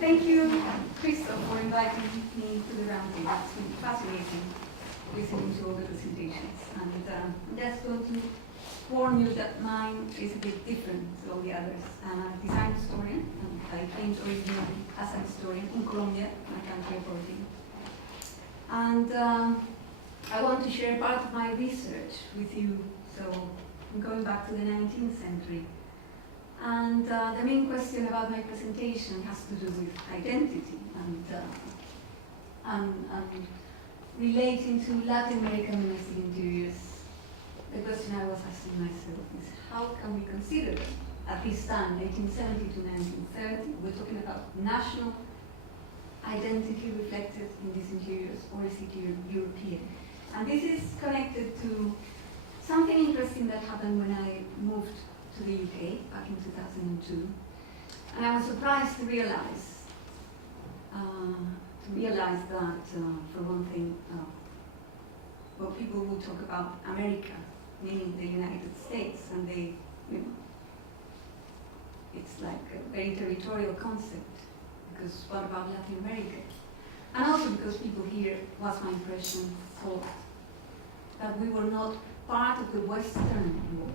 Thank you, Christoph, for inviting me to the Roundtable. It's been fascinating listening to all the presentations. And I'm just going to warn you that mine is a bit different to all the others. I'm a design historian, and I came originally as a historian in Colombia, my country of origin. And I want to share part of my research with you. So I'm going back to the 19th century. And the main question about my presentation has to do with identity and relating to Latin American domestic interiors. The question I was asking myself is, how can we consider them at this time, 1870 to 1930? We're talking about national identity reflected in these interiors, or is it European? And this is connected to something interesting that happened when I moved to the UK back in 2002. And I was surprised to realize that, for one thing, well, people will talk about America, meaning the United States, and they, you know, it's like a very territorial concept, because what about Latin America? And also because people here, was my impression, thought that we were not part of the Western world.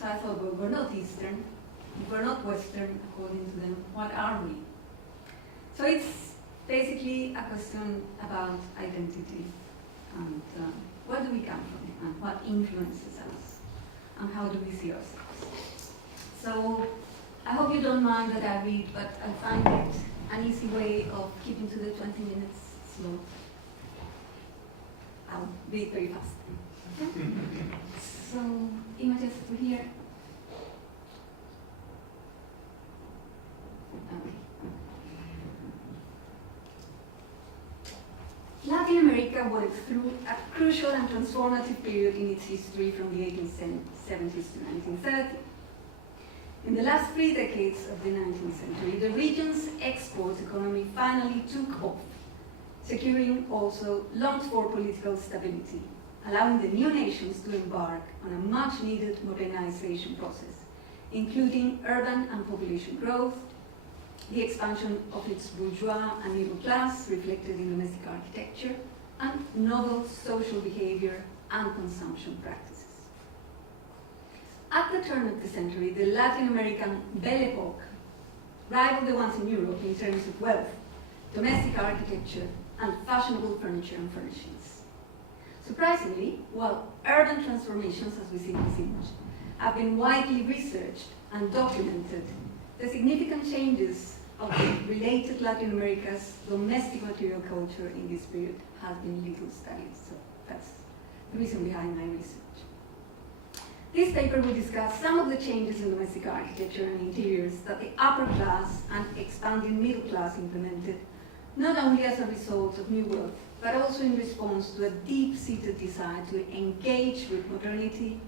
So I thought, well, we're not Eastern, we're not Western, according to them, what are we? So it's basically a question about identity, and where do we come from, and what influences us, and how do we see ourselves. So I hope you don't mind that I read, but I find it an easy way of keeping to the 20 minutes slot. I'll read very fast. So, images to here. Okay. Latin America went through a crucial and transformative period in its history from the 1870s to 1930. In the last 3 decades of the 19th century, the region's export economy finally took off, securing also longed-for political stability, allowing the new nations to embark on a much-needed modernization process, including urban and population growth, the expansion of its bourgeois and middle class reflected in domestic architecture, and novel social behavior and consumption practices. At the turn of the century, the Latin American Belle Époque rivaled the ones in Europe in terms of wealth, domestic architecture, and fashionable furniture and furnishings. Surprisingly, while urban transformations, as we see in this image, have been widely researched and documented, the significant changes of the related Latin America's domestic material culture in this period has been little studied. So that's the reason behind my research. This paper will discuss some of the changes in domestic architecture and interiors that the upper class and expanding middle class implemented, not only as a result of new wealth, but also in response to a deep-seated desire to engage with modernity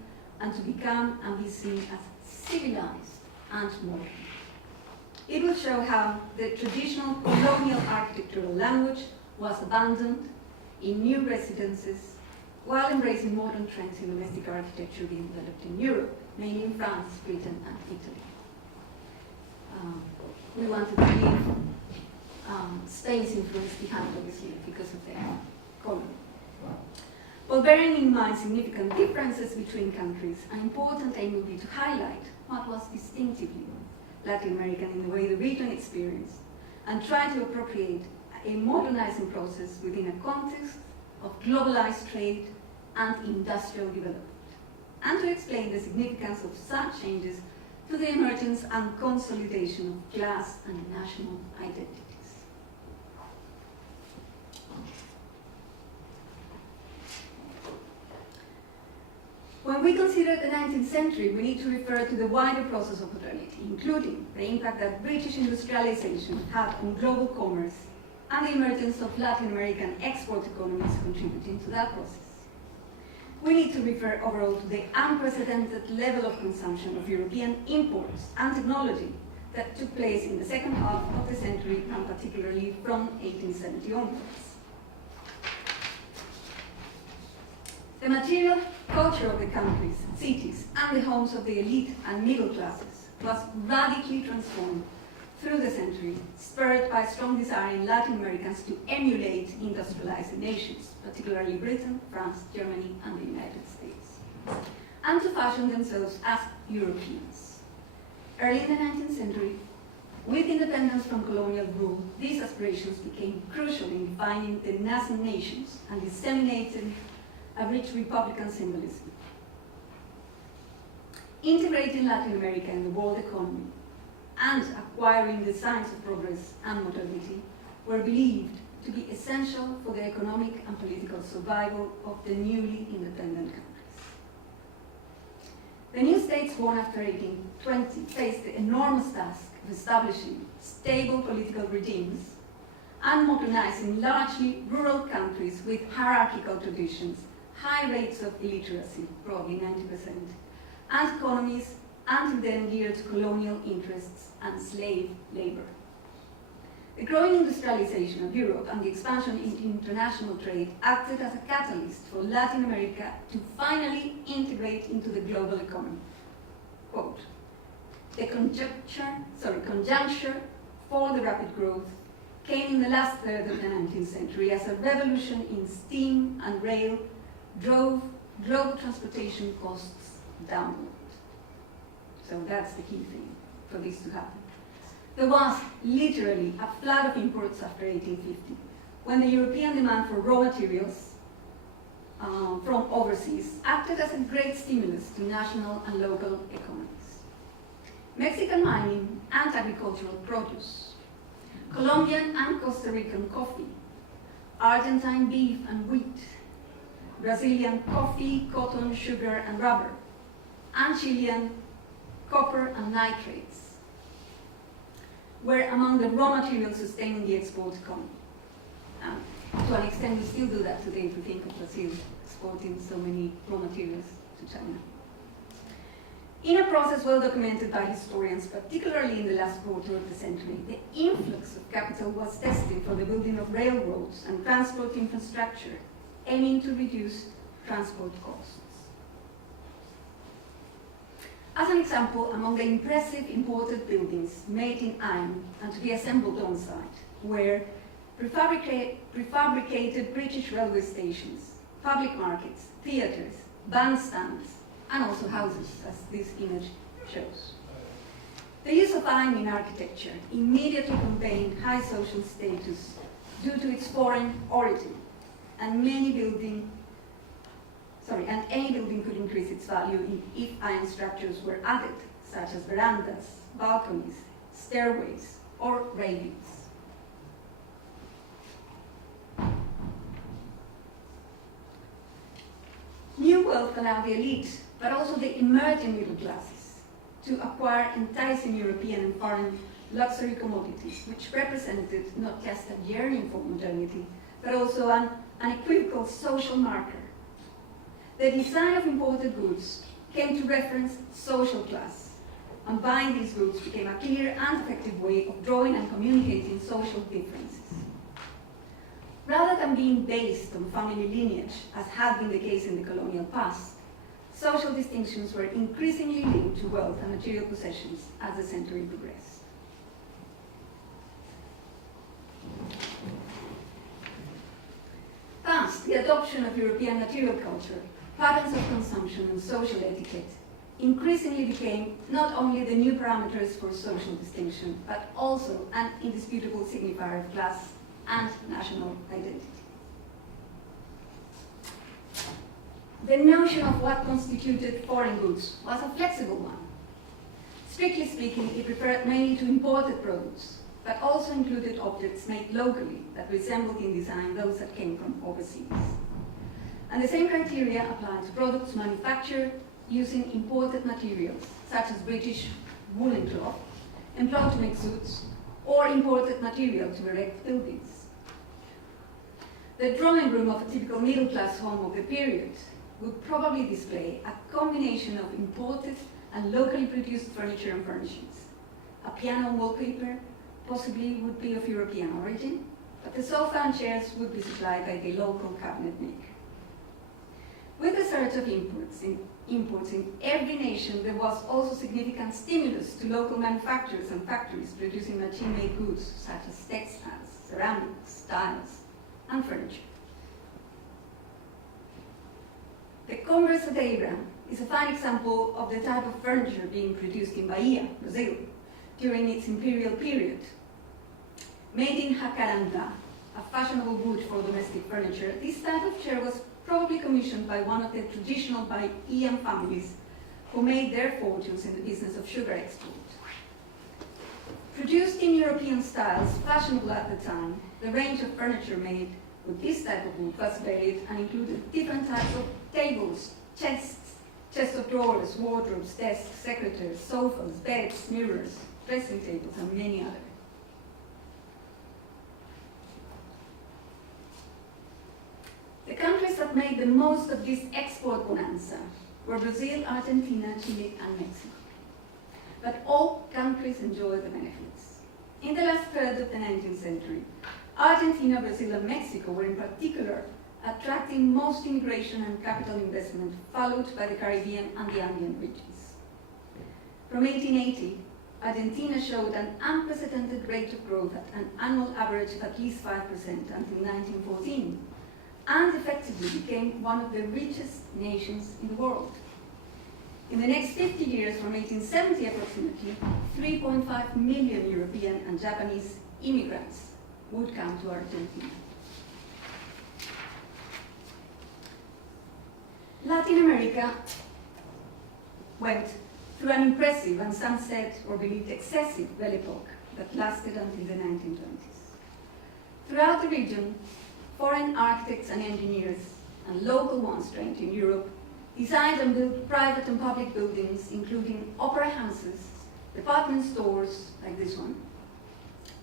and to become and be seen as civilized and modern. It will show how the traditional colonial architectural language was abandoned in new residences while embracing modern trends in domestic architecture being developed in Europe, mainly in France, Britain, and Italy. We wanted to leave Spain's influence behind, obviously, because of their colony. While bearing in mind significant differences between countries, an important aim will be to highlight what was distinctively Latin American in the way the region experienced, and try to appropriate a modernizing process within a context of globalized trade and industrial development, and to explain the significance of such changes to the emergence and consolidation of class and national identities. When we consider the 19th century, we need to refer to the wider process of modernity, including the impact that British industrialization had on global commerce and the emergence of Latin American export economies contributing to that process. We need to refer overall to the unprecedented level of consumption of European imports and technology that took place in the second half of the century, and particularly from 1870 onwards. The material culture of the countries, cities, and the homes of the elite and middle classes was radically transformed through the century, spurred by a strong desire in Latin Americans to emulate industrialized nations, particularly Britain, France, Germany, and the United States, and to fashion themselves as Europeans. Early in the 19th century, with independence from colonial rule, these aspirations became crucial in defining the nascent nations and disseminating a rich republican symbolism. Integrating Latin America in the world economy and acquiring the signs of progress and modernity were believed to be essential for the economic and political survival of the newly independent countries. The new states born after 1820 faced the enormous task of establishing stable political regimes and modernizing largely rural countries with hierarchical traditions, high rates of illiteracy, probably 90%, and economies until then geared to colonial interests and slave labor. The growing industrialization of Europe and the expansion into international trade acted as a catalyst for Latin America to finally integrate into the global economy. Quote, the conjuncture for the rapid growth came in the last third of the 19th century as a revolution in steam and rail drove global transportation costs downward. So that's the key thing for this to happen. There was literally a flood of imports after 1850, when the European demand for raw materials from overseas acted as a great stimulus to national and local economies. Mexican mining and agricultural produce, Colombian and Costa Rican coffee, Argentine beef and wheat, Brazilian coffee, cotton, sugar, and rubber, and Chilean copper and nitrates were among the raw materials sustaining the export economy. To an extent, we still do that today if we think of Brazil exporting so many raw materials to China. In a process well documented by historians, particularly in the last quarter of the century, the influx of capital was destined for the building of railroads and transport infrastructure, aiming to reduce transport costs. As an example, among the impressive imported buildings made in iron and to be assembled on site were prefabricated British railway stations, public markets, theatres, bandstands, and also houses, as this image shows. The use of iron in architecture immediately conveyed high social status due to its foreign origin, and any building could increase its value if iron structures were added, such as verandas, balconies, stairways, or railings. New wealth allowed the elite, but also the emerging middle classes, to acquire enticing European and foreign luxury commodities, which represented not just a yearning for modernity, but also an unequivocal social marker. The design of imported goods came to reference social class, and buying these goods became a clear and effective way of drawing and communicating social differences. Rather than being based on family lineage, as had been the case in the colonial past, social distinctions were increasingly linked to wealth and material possessions as the century progressed. Thus, the adoption of European material culture, patterns of consumption, and social etiquette increasingly became not only the new parameters for social distinction, but also an indisputable signifier of class and national identity. The notion of what constituted foreign goods was a flexible one. Strictly speaking, it referred mainly to imported products, but also included objects made locally that resembled in design those that came from overseas. And the same criteria applied to products manufactured using imported materials, such as British woolen cloth, employed to make suits, or imported material to erect buildings. The drawing room of a typical middle-class home of the period would probably display a combination of imported and locally produced furniture and furnishings. A piano and wallpaper possibly would be of European origin, but the sofa and chairs would be supplied by the local cabinet maker. With the surge of imports in every nation, there was also significant stimulus to local manufacturers and factories producing machine-made goods such as textiles, ceramics, tiles, and furniture. The Conversadeira is a fine example of the type of furniture being produced in Bahia, Brazil, during its imperial period. Made in jacarandá, a fashionable wood for domestic furniture, this type of chair was probably commissioned by one of the traditional Bahian families who made their fortunes in the business of sugar export. Produced in European styles, fashionable at the time, the range of furniture made with this type of wood was varied and included different types of tables, chests of drawers, wardrobes, desks, secretaries, sofas, beds, mirrors, dressing tables, and many others. The countries that made the most of this export bonanza were Brazil, Argentina, Chile, and Mexico. But all countries enjoyed the benefits. In the last third of the 19th century, Argentina, Brazil, and Mexico were in particular attracting most immigration and capital investment, followed by the Caribbean and the Andean regions. From 1880, Argentina showed an unprecedented rate of growth at an annual average of at least 5% until 1914, and effectively became one of the richest nations in the world. In the next 50 years, from 1870 approximately, 3.5 million European and Japanese immigrants would come to Argentina. Latin America went through an impressive and some said or believed excessive Belle Epoque that lasted until the 1920s. Throughout the region, foreign architects and engineers, and local ones trained in Europe, designed and built private and public buildings, including opera houses, department stores, like this one,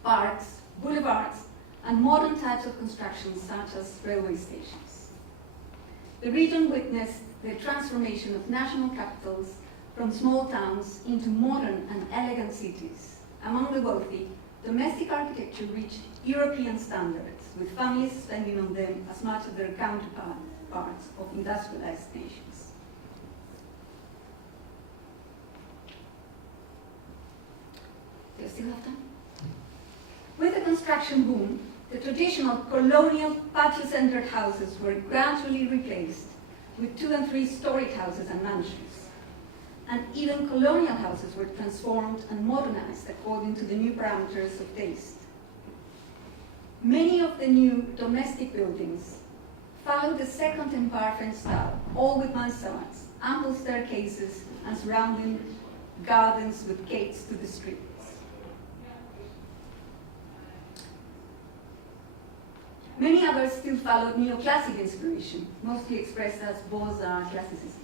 parks, boulevards, and modern types of construction, such as railway stations. The region witnessed the transformation of national capitals from small towns into modern and elegant cities. Among the wealthy, domestic architecture reached European standards, with families spending on them as much as their counterparts of industrialized nations. Do you still have time? With the construction boom, the traditional colonial patio-centered houses were gradually replaced with 2- and 3-storied houses and mansions. And even colonial houses were transformed and modernized according to the new parameters of taste. Many of the new domestic buildings followed the Second Empire French style, all with mansards, ample staircases, and surrounding gardens with gates to the streets. Many others still followed neoclassic inspiration, mostly expressed as Beaux-Arts classicism.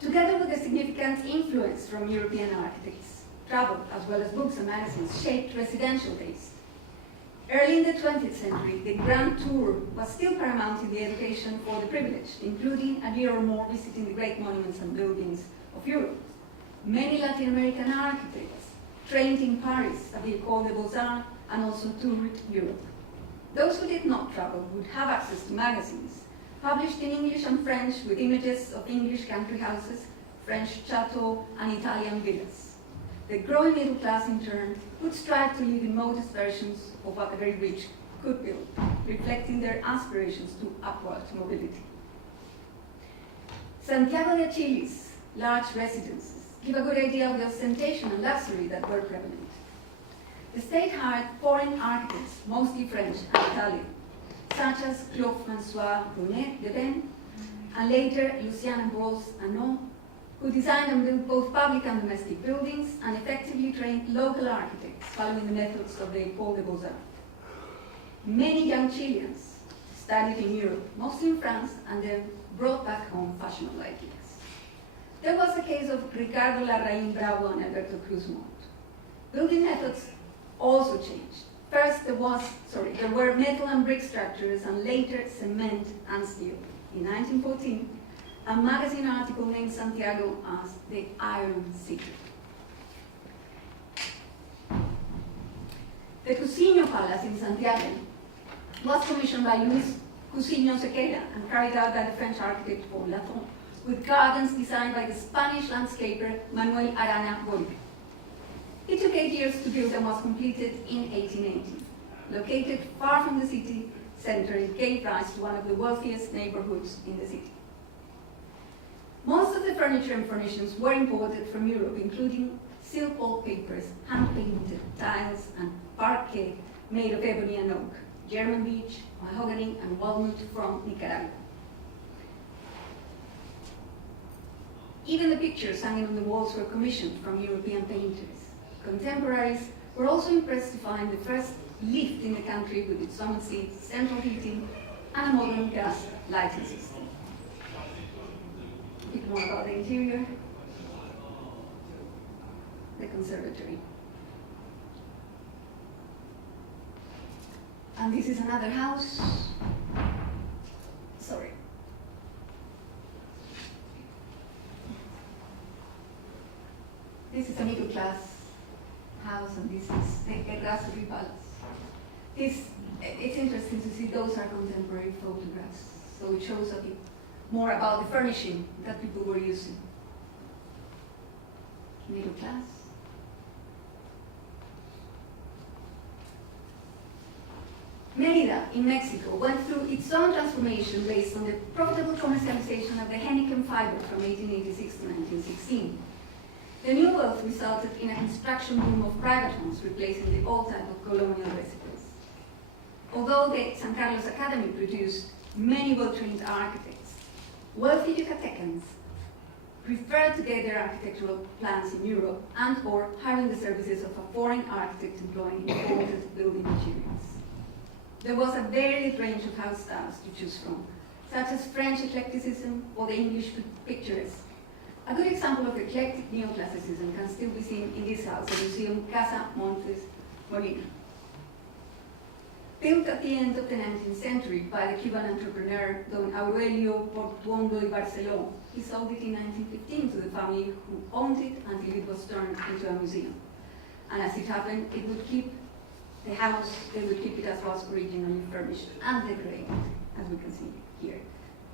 Together with the significant influence from European architects, travel, as well as books and magazines, shaped residential taste. Early in the 20th century, the Grand Tour was still paramount in the education for the privileged, including a year or more visiting the great monuments and buildings of Europe. Many Latin American architects trained in Paris at the École des Beaux-Arts and also toured Europe. Those who did not travel would have access to magazines, published in English and French with images of English country houses, French chateaux, and Italian villas. The growing middle class, in turn, would strive to live in modest versions of what the very rich could build, reflecting their aspirations to upward mobility. Santiago de Chile's large residences give a good idea of the ostentation and luxury that were prevalent. The state hired foreign architects, mostly French and Italian, such as Claude François Brunet de Bennes, and later Lucien Ambrose Anon, who designed and built both public and domestic buildings and effectively trained local architects following the methods of the École des Beaux-Arts. Many young Chileans studied in Europe, mostly in France, and then brought back home fashionable ideas. There was the case of Ricardo Larraín Bravo and Alberto Cruz-Montt. Building methods also changed. First, there were metal and brick structures, and later cement and steel. In 1914, a magazine article named Santiago as the Iron City. The Cousiño Palace in Santiago was commissioned by Luis Cousiño Sequeira, and carried out by the French architect Paul Laton, with gardens designed by the Spanish landscaper Manuel Arana Volpe. It took 8 years to build and was completed in 1880. Located far from the city center, it gave rise to one of the wealthiest neighborhoods in the city. Most of the furniture and furnishings were imported from Europe, including silk wallpapers, hand-painted tiles, and parquet made of ebony and oak, German beech, mahogany, and walnut from Nicaragua. Even the pictures hanging on the walls were commissioned from European painters. Contemporaries were also impressed to find the first lift in the country with its summer seats, central heating, and a modern gas lighting system. A bit more about the interior. The conservatory. And this is another house. Sorry. This is a middle class house, and this is the Errázuriz Palace. It's interesting to see those are contemporary photographs, so it shows a bit more about the furnishing that people were using. Middle class. Mérida in Mexico went through its own transformation based on the profitable commercialization of the Henneken fiber from 1886 to 1916. The new wealth resulted in a construction boom of private homes, replacing the old type of colonial residence. Although the San Carlos Academy produced many well-trained architects, wealthy Yucatecans preferred to get their architectural plans in Europe and/or hiring the services of a foreign architect employing imported building materials. There was a varied range of house styles to choose from, such as French eclecticism or the English picturesque. A good example of eclectic neoclassicism can still be seen in this house, the Museum Casa Montes Molina. Built at the end of the 19th century by the Cuban entrepreneur Don Aurelio Portuondo y Barceló, he sold it in 1915 to the family who owned it until it was turned into a museum. And as it happened, it would keep the house, they would keep it as was originally furnished and decorated, as we can see here.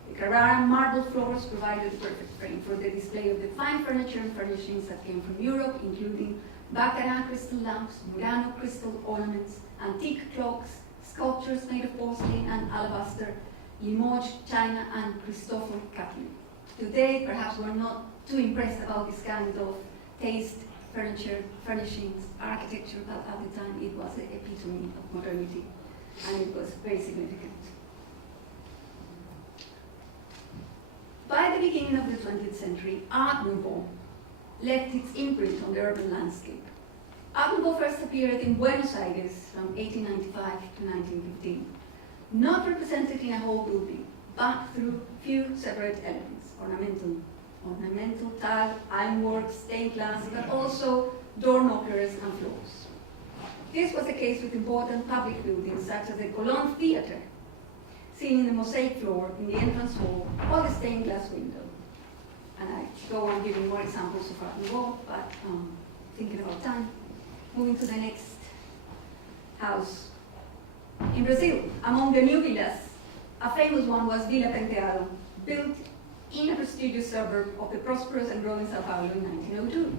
The Carrara marble floors provided the perfect frame for the display of the fine furniture and furnishings that came from Europe, including Baccarat crystal lamps, Murano crystal ornaments, antique clocks, sculptures made of porcelain and alabaster, Limoges, china, and Cristoforo cutlery. Today, perhaps we're not too impressed about this kind of taste, furniture, furnishings, architecture, but at the time it was the epitome of modernity, and it was very significant. By the beginning of the 20th century, Art Nouveau left its imprint on the urban landscape. Art Nouveau first appeared in Buenos Aires from 1895 to 1915, not represented in a whole building, but through few separate elements, ornamental tile, ironwork, stained glass, but also door knockers and floors. This was the case with important public buildings such as the Colón Theater, seen in the mosaic floor in the entrance hall or the stained glass window. And I go on giving more examples of Art Nouveau, but thinking about time. Moving to the next house. In Brazil, among the new villas, a famous one was Villa Penteado, built in a prestigious suburb of the prosperous and growing Sao Paulo in 1902.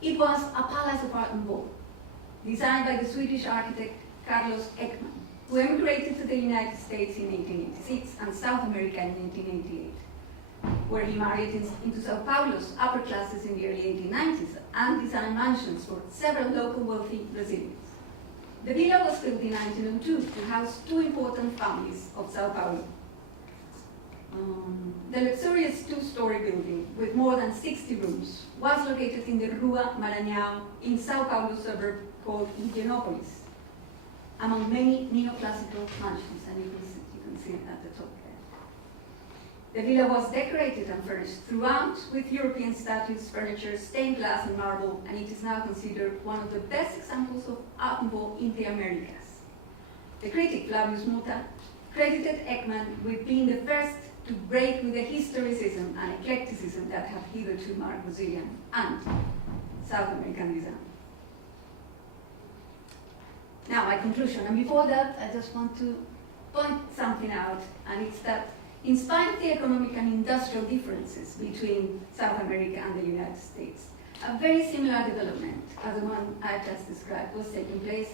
It was a palace of Art Nouveau, designed by the Swedish architect Carlos Ekman, who emigrated to the United States in 1886 and South America in 1888, where he married into Sao Paulo's upper classes in the early 1890s and designed mansions for several local wealthy Brazilians. The villa was built in 1902 to house two important families of Sao Paulo. The luxurious two-story building with more than 60 rooms was located in the Rua Maranhão in Sao Paulo suburb called Indianapolis, among many neoclassical mansions, and you can see it at the top there. The villa was decorated and furnished throughout with European statues, furniture, stained glass and marble, and it is now considered one of the best examples of Art Nouveau in the Americas. The critic Flavius Muta credited Ekman with being the first to break with the historicism and eclecticism that have hitherto marked Brazilian and South American design. Now, my conclusion, and before that, I just want to point something out, and it's that in spite of the economic and industrial differences between South America and the United States, a very similar development as the one I just described was taking place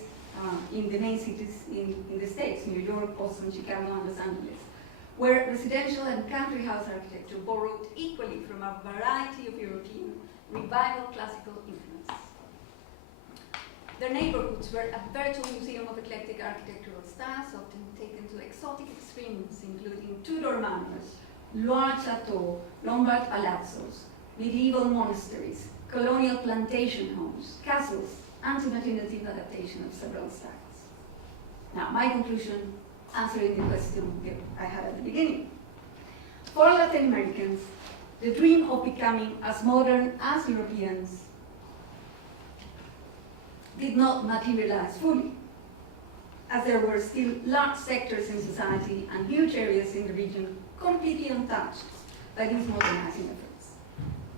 in the main cities in the States, New York, Boston, Chicago, and Los Angeles, where residential and country house architecture borrowed equally from a variety of European revival classical influences. Their neighborhoods were a virtual museum of eclectic architectural styles, often taken to exotic extremes, including Tudor manors, large chateaux, Lombard palazzos, medieval monasteries, colonial plantation homes, castles, and imaginative adaptation of several styles. Now, my conclusion, answering the question that I had at the beginning. For Latin Americans, the dream of becoming as modern as Europeans did not materialize fully, as there were still large sectors in society and huge areas in the region completely untouched by these modernizing efforts.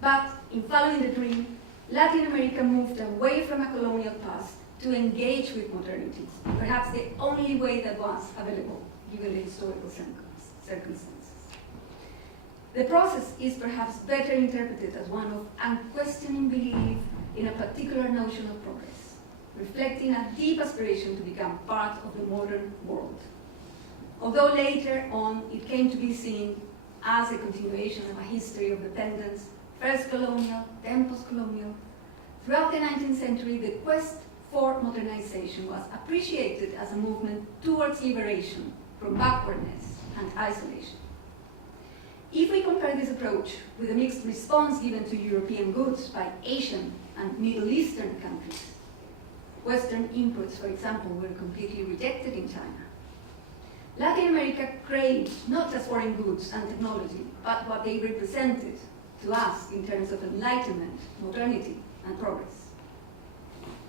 But in following the dream, Latin America moved away from a colonial past to engage with modernity, perhaps the only way that was available given the historical circumstances. The process is perhaps better interpreted as one of unquestioning belief in a particular notion of progress, reflecting a deep aspiration to become part of the modern world. Although later on it came to be seen as a continuation of a history of dependence, first colonial, then post-colonial, throughout the 19th century, the quest for modernization was appreciated as a movement towards liberation from backwardness and isolation. If we compare this approach with the mixed response given to European goods by Asian and Middle Eastern countries, Western imports, for example, were completely rejected in China. Latin America craved not just foreign goods and technology, but what they represented to us in terms of enlightenment, modernity, and progress.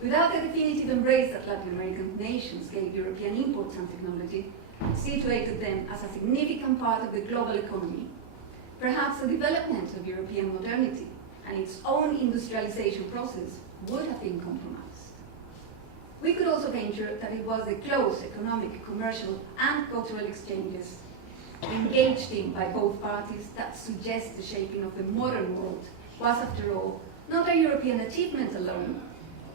Without the definitive embrace that Latin American nations gave European imports and technology, situated them as a significant part of the global economy, perhaps the development of European modernity and its own industrialization process would have been compromised. We could also venture that it was the close economic, commercial, and cultural exchanges engaged in by both parties that suggest the shaping of the modern world was, after all, not a European achievement alone,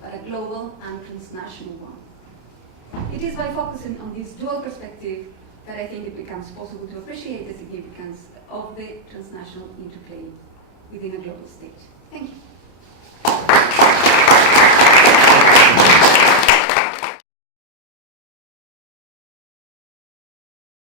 but a global and transnational one. It is by focusing on this dual perspective that I think it becomes possible to appreciate the significance of the transnational interplay within a global stage. Thank you.